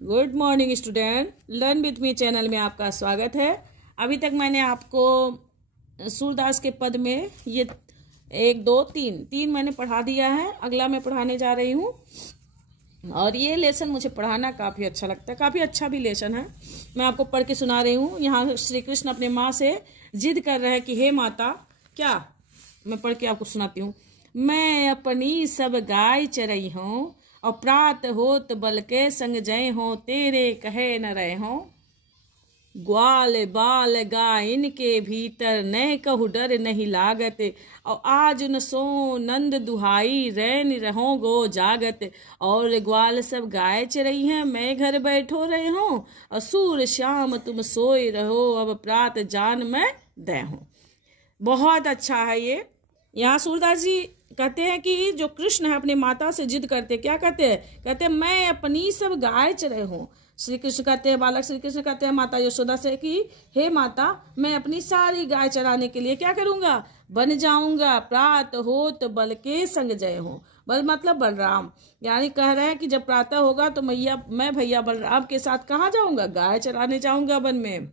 Good morning student, learn with me channel में आपका स्वागत है। अभी तक मैंने आपको सूरदास के पद में ये 1 2 3 मैंने पढ़ा दिया है। अगला मैं पढ़ाने जा रही हूँ और ये लेसन मुझे पढ़ाना काफ़ी अच्छा लगता है, काफ़ी अच्छा भी लेसन है। मैं आपको पढ़ के सुना रही हूँ। यहाँ श्री कृष्ण अपने माँ से जिद कर रहे हैं कि हे माता, क्या मैं पढ़ के आपको सुनाती हूँ। मैं अपनी सब गाय चरई हूँ और प्रात होत बल के संग जय हो, तेरे कहे न रहे हो। ग्वाल बाल गायन के भीतर न कहु डर नहीं लागत, और आज न सो नंद दुहाई रैन रहो गो जागत। और ग्वाल सब गाय चरई हैं, मैं घर बैठो रहे हूँ, और सूर श्याम तुम सोए रहो, अब प्रात जान मैं दे हूँ। बहुत अच्छा है ये। यहाँ सूरदास जी कहते हैं कि जो कृष्ण है अपने माता से जिद करते, क्या कहते हैं? कहते हैं मैं अपनी सब गाय चरे हूँ। श्री कृष्ण कहते हैं, बालक श्री कृष्ण कहते हैं माता यशोदा से कि हे माता, मैं अपनी सारी गाय चराने के लिए क्या करूंगा? बन जाऊंगा। प्रात होत बल के संग जय हूँ। बल मतलब बलराम, यानी कह रहे हैं कि जब प्रातः होगा तो मैं भैया बलराम के साथ कहाँ जाऊंगा? गाय चराने जाऊंगा वन में।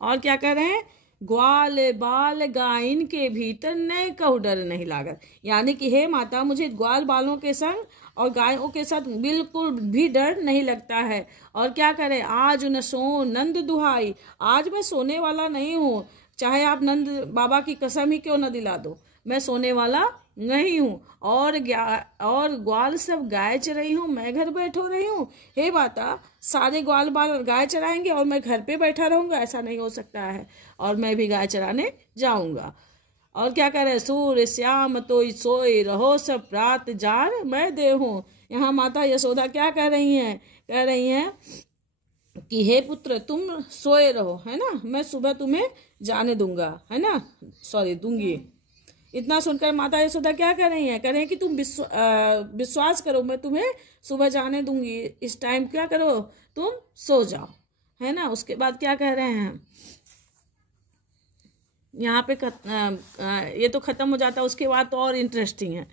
और क्या कह रहे हैं? ग्वाल बाल गायन के भीतर न कहु डर नहीं लागत, यानी कि हे माता, मुझे ग्वाल बालों के संग और गायों के साथ बिल्कुल भी डर नहीं लगता है। और क्या करें? आज न सो नंद दुहाई, आज मैं सोने वाला नहीं हूँ, चाहे आप नंद बाबा की कसम ही क्यों न दिला दो, मैं सोने वाला नहीं हूँ। और ग्वाल सब गाय चराई हूँ, मैं घर बैठो रही हूँ। हे माता, सारे ग्वाल बाल गाय चराएंगे और मैं घर पे बैठा रहूंगा? ऐसा नहीं हो सकता है, और मैं भी गाय चराने जाऊंगा। और क्या कह रहे? सूर श्याम तो सोए रहो, सब प्रात जार मैं दे हूँ। यहाँ माता यशोदा क्या कह रही हैं? कह रही हैं कि हे पुत्र, तुम सोए रहो, है ना, मैं सुबह तुम्हें जाने दूंगा, है ना, दूंगी। इतना सुनकर माता यशोदा क्या कह रही हैं? कह रही हैं कि तुम विश्वास करो, मैं तुम्हें सुबह जाने दूंगी, इस टाइम क्या करो, तुम सो जाओ, है ना। उसके बाद क्या कह रहे हैं यहाँ पे ये तो खत्म हो जाता है। उसके बाद तो और इंटरेस्टिंग है।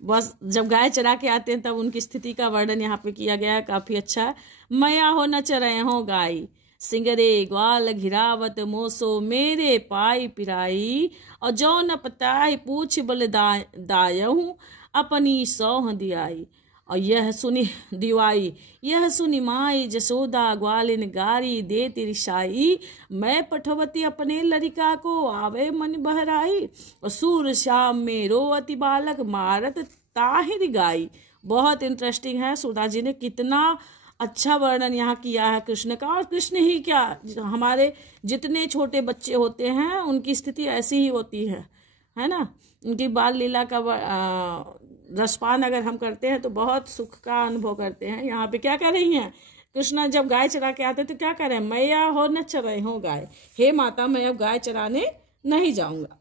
बस जब गाय चरा के आते हैं तब उनकी स्थिति का वर्णन यहाँ पे किया गया है, काफी अच्छा है। मया हो न चरे हो गाय, सिंगरे ग्वाल घिरावत मोसो, मेरे पाई पिराई, और जो न पताई पूछ बल दायहूँ, अपनी सौह दियाई। और यह सुनी दिवाई, यह सुनी माई जसोदा, ग्वालिन गारी दे तेरी शाई, मैं पठवती अपने लड़िका को, आवे मन बहराई। और सूर श्याम में रोवती बालक, मारत ताहिर गाई। बहुत इंटरेस्टिंग है। सूरदास जी ने कितना अच्छा वर्णन यहाँ किया है कृष्ण का। और कृष्ण ही क्या, हमारे जितने छोटे बच्चे होते हैं उनकी स्थिति ऐसी ही होती है ना। उनकी बाल लीला का रसपान अगर हम करते हैं तो बहुत सुख का अनुभव करते हैं। यहाँ पे क्या कर रही हैं? कृष्णा जब गाय चरा के आते तो क्या कर रहे हैं? मैया हो न चराई हो गाय, हे माता, मैं अब गाय चराने नहीं जाऊंगा।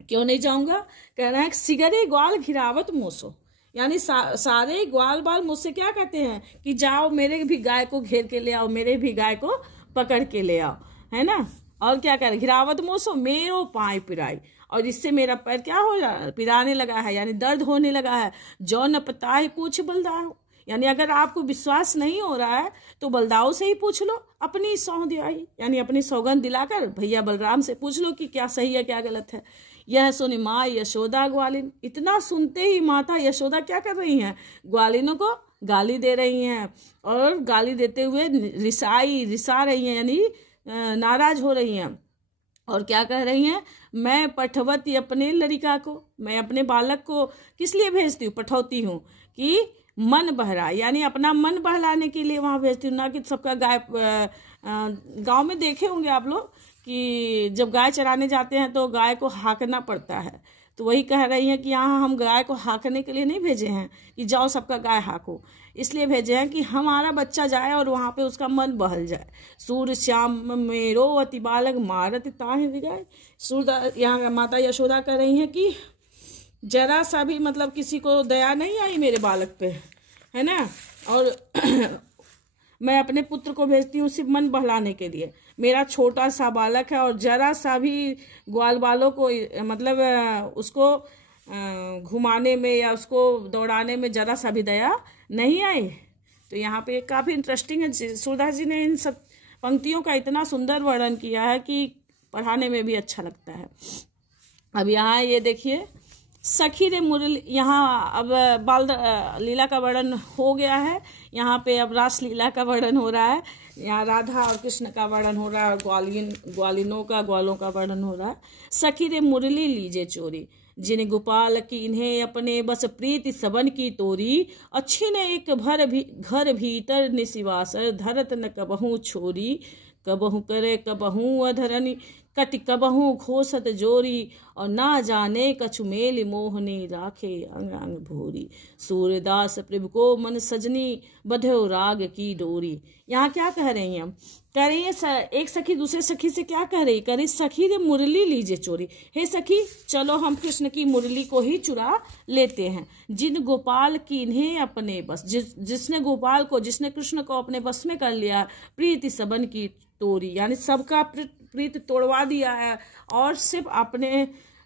क्यों नहीं जाऊंगा? कह रहे हैं सिगरे ग्वाल घिरावत मोसो, यानी सारे ग्वाल बाल मुझसे क्या कहते हैं कि जाओ मेरे भी गाय को घेर के ले आओ, मेरे भी गाय को पकड़ के ले आओ, है ना। और क्या कह रहे? घिरावत मोसो मेरो पाए पिराई, और इससे मेरा पैर क्या हो रहा, पिराने लगा है, यानी दर्द होने लगा है। जो न पताई पूछ बलदाऊ, यानी अगर आपको विश्वास नहीं हो रहा है तो बलदाऊ से ही पूछ लो, अपनी सौंध दिलाई, यानी अपनी सौगंध दिलाकर भैया बलराम से पूछ लो कि क्या सही है क्या गलत है। यह सुनी माँ यशोदा ग्वालिन, इतना सुनते ही माता यशोदा क्या कर रही हैं? ग्वालिनों को गाली दे रही हैं, और गाली देते हुए रिसा रही हैं, यानी नाराज हो रही हैं। और क्या कह रही हैं? मैं पठवती अपने लड़िका को, मैं अपने बालक को किस लिए भेजती हूँ? पठौती हूँ कि मन बहरा, यानी अपना मन बहलाने के लिए वहां भेजती हूँ, ना कि सबका गाय। गांव में देखे होंगे आप लोग कि जब गाय चराने जाते हैं तो गाय को हाँकना पड़ता है। तो वही कह रही हैं कि यहाँ हम गाय को हाँकने के लिए नहीं भेजे हैं कि जाओ सबका गाय हाँको, इसलिए भेजे हैं कि हमारा बच्चा जाए और वहां पे उसका मन बहल जाए। सूर श्याम मेरो अति बालक, मारत ताहिर गाय। सूरदास यहाँ माता यशोदा कह रही हैं कि जरा सा भी मतलब किसी को दया नहीं आई मेरे बालक पे, है ना। और मैं अपने पुत्र को भेजती हूँ सिर्फ मन बहलाने के लिए। मेरा छोटा सा बालक है और जरा सा भी ग्वाल बालों को मतलब उसको घुमाने में या उसको दौड़ाने में जरा सा भी दया नहीं आई। तो यहाँ पे काफ़ी इंटरेस्टिंग है। सूरदास जी ने इन सब पंक्तियों का इतना सुंदर वर्णन किया है कि पढ़ाने में भी अच्छा लगता है। अब यहाँ ये देखिए, सखी रे मुरली, यहाँ अब बाल लीला का वर्णन हो गया है। यहाँ पे अब रास लीला का वर्णन हो रहा है। यहाँ राधा और कृष्ण का वर्णन हो रहा है और ग्वालों का वर्णन हो रहा है। सखी रे मुरली लीजे चोरी, जिन गोपाल की इन्हें अपने बस प्रीति सबन की तोरी, अच्छी ने एक भर भी घर भीतर निसिवासर, धरत न कबहू छोरी, कबहू करे कबहू अधरनी, कटि कबहू घोसत जोरी, और ना जाने कछु मेल मोहनी, राखे अंग अंग भोरी, सूर्यदास प्रभु को मन सजनी, बध्यो राग की डोरी। यहाँ क्या कह रही हैं? कह रही है एक सखी दूसरे सखी से क्या कह रही? कह रही सखी रे मुरली लीजे चोरी, हे सखी चलो हम कृष्ण की मुरली को ही चुरा लेते हैं। जिन गोपाल की इन्हें अपने बस, जिसने कृष्ण को अपने बस में कर लिया, प्रीति सबन की तोरी, यानी सबका प्रीति तोड़वा दिया है और सिर्फ अपने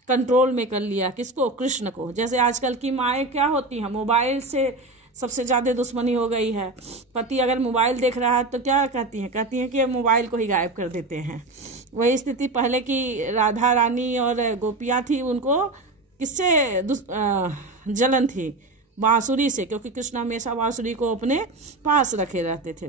कंट्रोल में कर लिया। किसको? कृष्ण को। जैसे आजकल की माएँ क्या होती हैं, मोबाइल से सबसे ज्यादा दुश्मनी हो गई है। पति अगर मोबाइल देख रहा है तो क्या कहती हैं? कहती हैं कि मोबाइल को ही गायब कर देते हैं। वही स्थिति पहले की राधा रानी और गोपियां थी, उनको किससे जलन थी? बांसुरी से, क्योंकि कृष्ण हमेशा बांसुरी को अपने पास रखे रहते थे।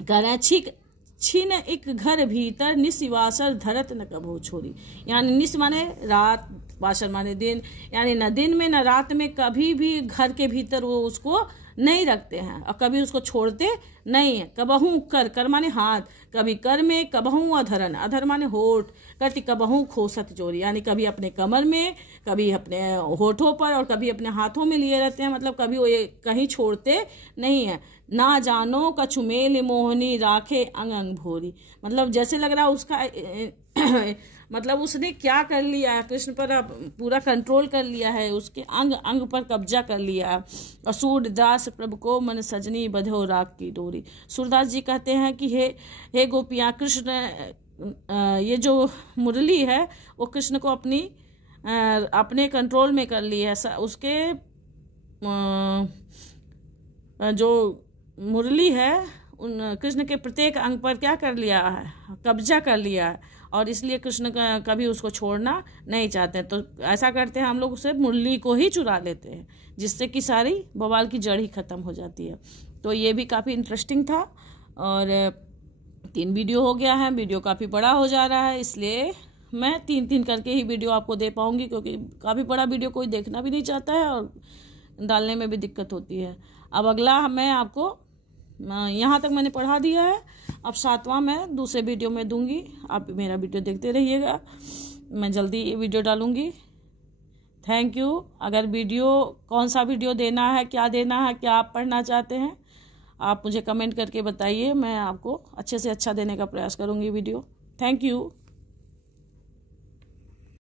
कह रहे हैं छीन एक घर भीतर, निसिवासर धरत न कबहू छोरी, यानी निस माने रात, वासर माने दिन, यानी न दिन में न रात में कभी भी घर के भीतर वो उसको नहीं रखते हैं और कभी उसको छोड़ते नहीं है। कबहू कर माने हाथ, कभी कर में, कबहू अधरन, अधर माने होठ, कटि कबहू खोसत चोरी, यानी कभी अपने कमर में, कभी अपने होठों पर और कभी अपने हाथों में लिए रहते हैं। मतलब कभी वो ये कहीं छोड़ते नहीं है। ना जानो कछु मेल मोहनी, राखे अंग अंग भोरी, मतलब जैसे लग रहा उसका मतलब उसने क्या कर लिया है? कृष्ण पर अब पूरा कंट्रोल कर लिया है, उसके अंग अंग पर कब्जा कर लिया है। और सूरदास प्रभु को मन सजनी, बध्यो राग की डोरी। सूरदास जी कहते हैं कि हे गोपियाँ, कृष्ण ये जो मुरली है वो कृष्ण को अपने कंट्रोल में कर ली है। उसके जो मुरली है उन कृष्ण के प्रत्येक अंग पर क्या कर लिया है? कब्जा कर लिया है, और इसलिए कृष्ण कभी उसको छोड़ना नहीं चाहते। तो ऐसा करते हैं हम लोग, उसे मुरली को ही चुरा लेते हैं, जिससे कि सारी बवाल की जड़ ही खत्म हो जाती है। तो ये भी काफ़ी इंटरेस्टिंग था। और 3 वीडियो हो गया है, वीडियो काफ़ी बड़ा हो जा रहा है, इसलिए मैं 3 करके ही वीडियो आपको दे पाऊँगी, क्योंकि काफ़ी बड़ा वीडियो कोई देखना भी नहीं चाहता है और डालने में भी दिक्कत होती है। अब अगला मैं आपको यहाँ तक मैंने पढ़ा दिया है, अब 7वां मैं दूसरे वीडियो में दूंगी। आप मेरा वीडियो देखते रहिएगा, मैं जल्दी ये वीडियो डालूंगी। Thank you. अगर कौन सा वीडियो देना है, क्या देना है, क्या आप पढ़ना चाहते हैं, आप मुझे कमेंट करके बताइए। मैं आपको अच्छे से अच्छा देने का प्रयास करूंगी वीडियो। Thank you.